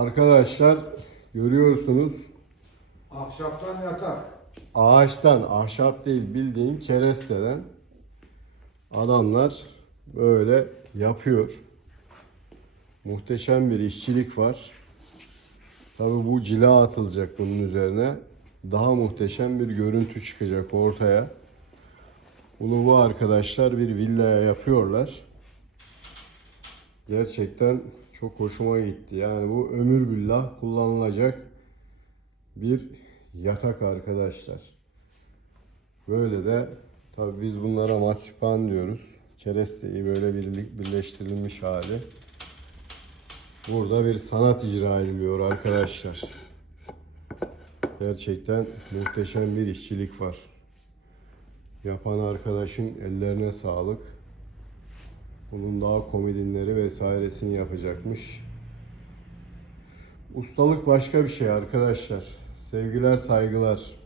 Arkadaşlar görüyorsunuz Ahşaptan yatak. ağaçtan, ahşap değil bildiğin keresteden adamlar böyle yapıyor. Muhteşem bir işçilik var. Tabi bu cila atılacak bunun üzerine. Daha muhteşem bir görüntü çıkacak ortaya. Bunu bu arkadaşlar bir villaya yapıyorlar. Gerçekten çok hoşuma gitti. Yani bu ömür billah kullanılacak bir yatak arkadaşlar. Böyle de tabi biz bunlara masipan diyoruz. Keresteyi böyle birlik, birleştirilmiş hali. Burada bir sanat icra ediliyor arkadaşlar. Gerçekten muhteşem bir işçilik var. Yapan arkadaşın ellerine sağlık. Bunun daha komedinleri vesairesini yapacakmış. Ustalık başka bir şey arkadaşlar. Sevgiler, saygılar.